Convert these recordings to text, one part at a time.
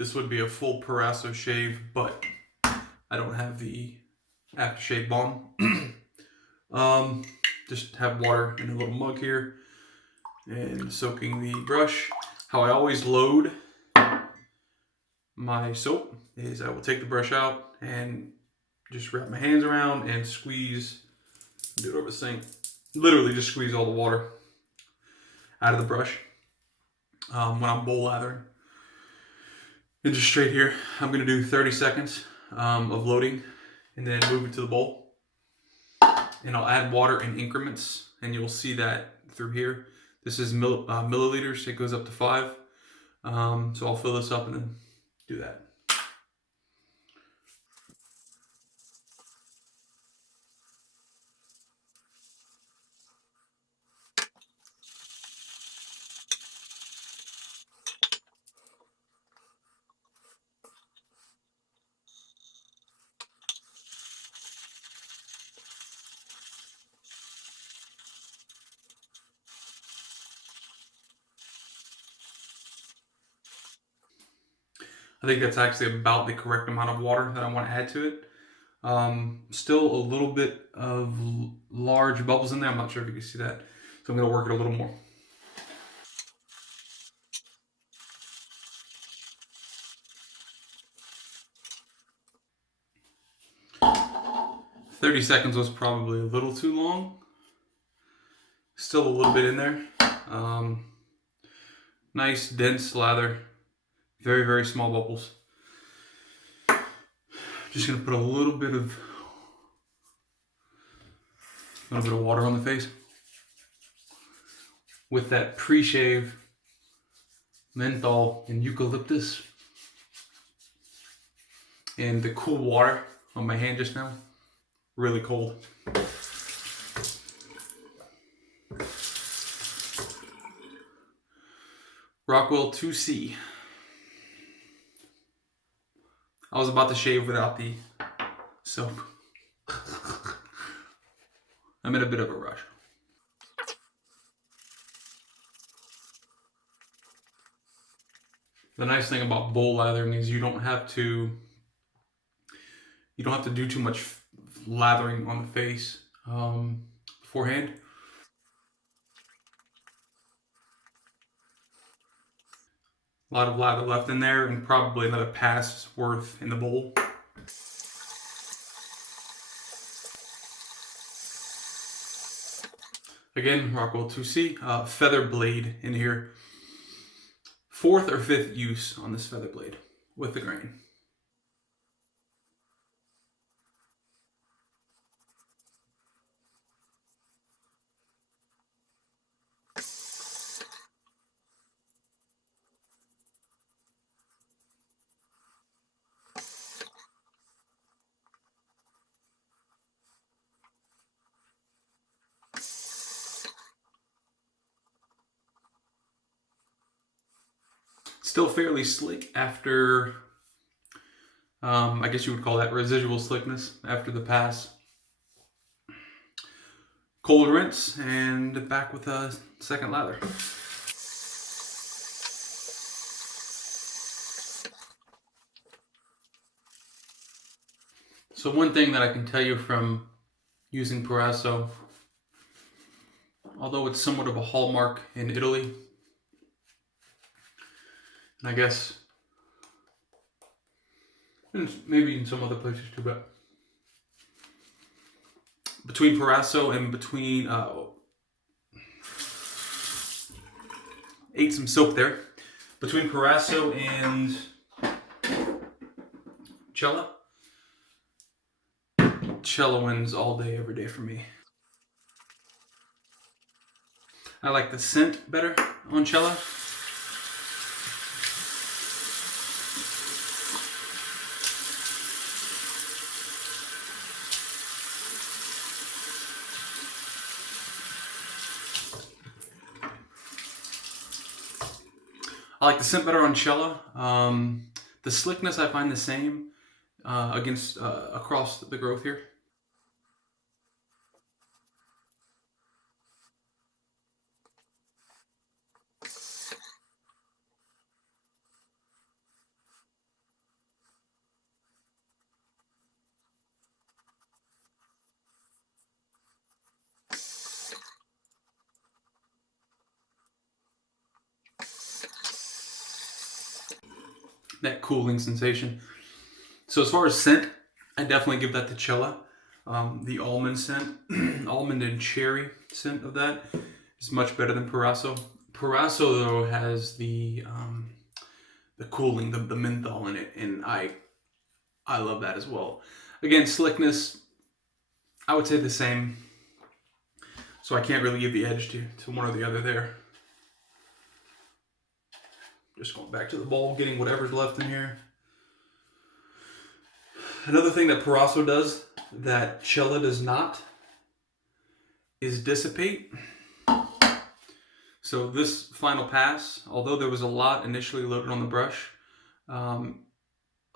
This would be a full Proraso shave, but I don't have the aftershave balm. Just have water in a little mug here and soaking the brush. How I always load my soap is I will take the brush out and just wrap my hands around and squeeze, do it over the sink. Literally just squeeze all the water out of the brush when I'm bowl lathering. And just straight here, I'm gonna do 30 seconds of loading and then move it to the bowl. And I'll add water in increments, and you'll see that through here. This is milliliters, it goes up to 5. So I'll fill this up and then do that. I think that's actually about the correct amount of water that I want to add to it. Still a little bit of large bubbles in there. I'm not sure if you can see that. So I'm going to work it a little more. "30 seconds was probably a little too long. Still a little bit in there. Nice dense lather. Very, very small bubbles. Just going to put a little bit of water on the face with that pre-shave menthol and eucalyptus and the cool water on my hand just now. Really cold. Rockwell 2C. I was about to shave without the soap. I'm in a bit of a rush. The nice thing about bowl lathering is you don't have to do too much lathering on the face beforehand. A lot of lather left in there and probably another pass worth in the bowl. Again, Rockwell 2C, feather blade in here. 4th or 5th use on this feather blade with the grain. Still fairly slick after, I guess you would call that residual slickness after the pass. Cold rinse and back with a second lather. So one thing that I can tell you from using Proraso, although it's somewhat of a hallmark in Italy, and I guess maybe in some other places too, but between Proraso and between ate some soap there. Between Proraso and Cella wins all day, every day for me. I like the scent better on Cella. I like the scent better on Cella. The slickness I find the same across the growth here. that cooling sensation. So as far as scent, I definitely give that to Cella. The almond scent, almond and cherry scent of that is much better than Proraso. Proraso though has the cooling, the menthol in it, and I love that as well. Again, slickness, I would say the same. So I can't really give the edge to one or the other there. Just going back to the bowl, getting whatever's left in here. Another thing that Proraso does that Cella does not is dissipate. So this final pass, although there was a lot initially loaded on the brush, a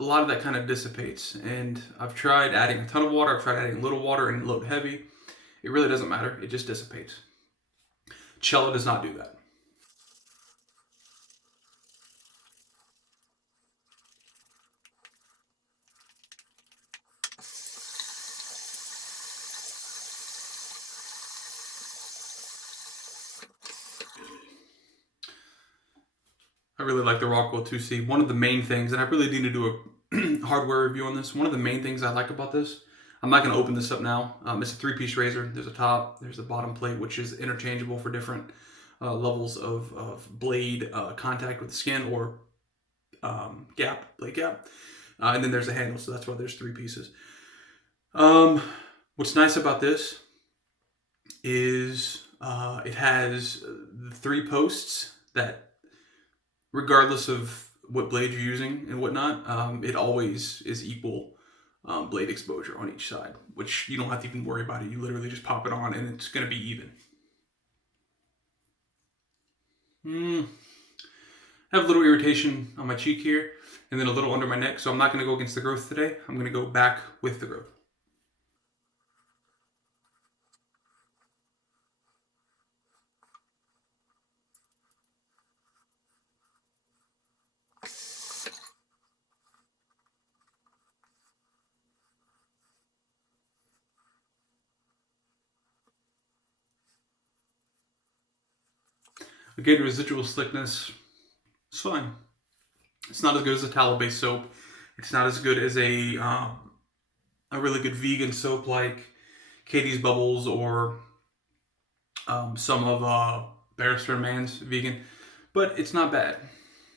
lot of that kind of dissipates. And I've tried adding a ton of water, I've tried adding a little water and load heavy. It really doesn't matter, it just dissipates. Cella does not do that. I really like the Rockwell 2C. One of the main things, and I really need to do a hardware review on this, one of the main things I like about this, I'm not going to open this up now. It's a 3-piece razor. There's a top, there's a bottom plate, which is interchangeable for different levels of blade contact with the skin or blade gap. And then there's a handle, so that's why there's 3 pieces. What's nice about this is it has the 3 posts that, regardless of what blade you're using and whatnot, it always is equal blade exposure on each side, which you don't have to even worry about it. You literally just pop it on and it's going to be even. I have a little irritation on my cheek here and then a little under my neck, so I'm not going to go against the growth today. I'm going to go back with the growth. Again, residual slickness, it's fine. It's not as good as a tallow-based soap. It's not as good as a really good vegan soap like Katie's Bubbles or some of Barrister Man's vegan, but it's not bad,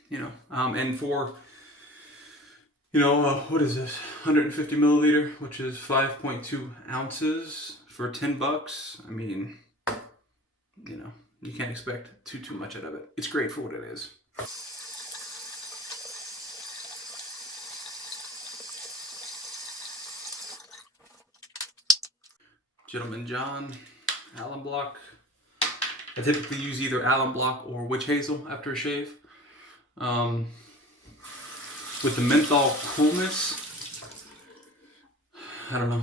you know. And for, you know, what is this? 150 milliliter, which is 5.2 ounces for $10. I mean, you know, you can't expect too much out of it. It's great for what it is. Gentleman John, Allen Block. I typically use either Allen Block or Witch Hazel after a shave. With the menthol coolness, I don't know.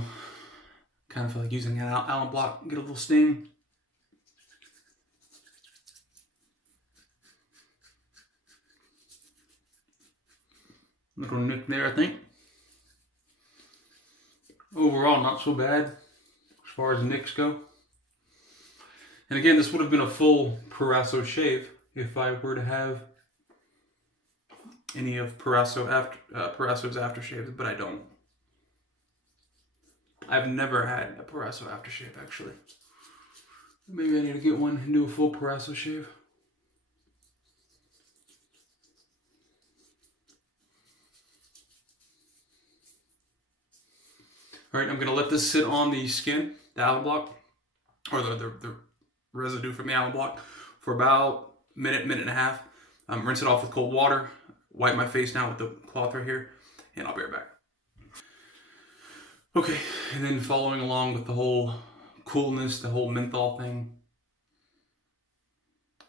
Kind of feel like using an Allen Block, get a little sting. Little nick there, I think. Overall, not so bad as far as nicks go. And again, this would have been a full Proraso shave if I were to have any of Proraso's aftershaves, but I don't. I've never had a Proraso aftershave, actually. Maybe I need to get one and do a full Proraso shave. All right, I'm gonna let this sit on the skin, the Allen Block, or the residue from the Allen Block, for about a minute and a half. Rinse it off with cold water. Wipe my face now with the cloth right here, and I'll be right back. Okay, and then following along with the whole coolness, the whole menthol thing.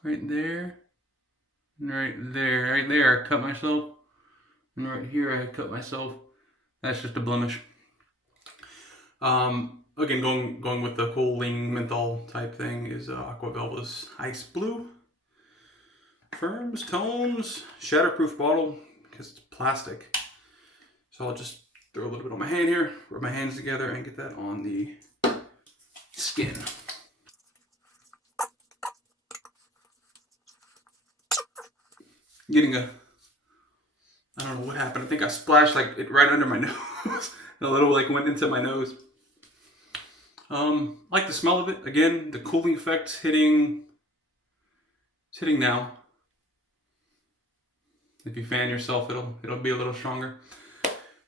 Right there, and right there, I cut myself. And right here, I cut myself. That's just a blemish. Again, going with the cooling menthol type thing is Aqua Velva's Ice Blue. Firms, tones, shatterproof bottle because it's plastic. So I'll just throw a little bit on my hand here, rub my hands together, and get that on the skin. Getting a I don't know what happened. I think I splashed like it right under my nose. And a little like went into my nose. Like the smell of it. Again, the cooling effect's hitting. It's hitting now. If you fan yourself, it'll be a little stronger.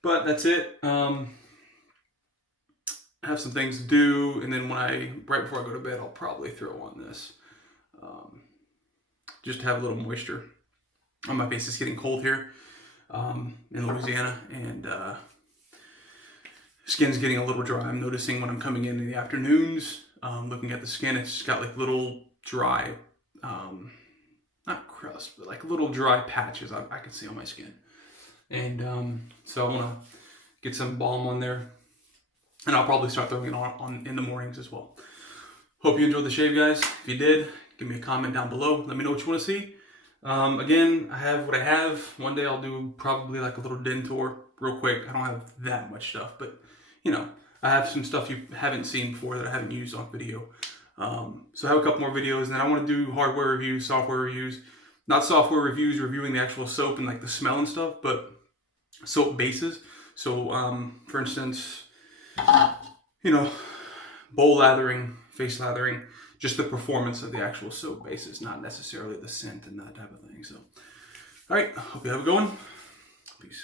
But that's it. I have some things to do, and then right before I go to bed, I'll probably throw on this, just to have a little moisture. My face is getting cold here in Louisiana, and skin's getting a little dry. I'm noticing when I'm coming in the afternoons, looking at the skin, it's just got like little dry, not crust, but like little dry patches I can see on my skin. And so I want to get some balm on there, and I'll probably start throwing it on in the mornings as well. Hope you enjoyed the shave, guys. If you did, give me a comment down below. Let me know what you want to see. Again, I have what I have. One day I'll do probably like a little den tour real quick. I don't have that much stuff, but you know, I have some stuff you haven't seen before that I haven't used on video. So I have a couple more videos, and then I want to do hardware reviews, software reviews. Not software reviews reviewing the actual soap and like the smell and stuff, but soap bases. So for instance, you know, bowl lathering, face lathering, just the performance of the actual soap bases, not necessarily the scent and that type of thing. So, all right, hope you have a good one. Peace.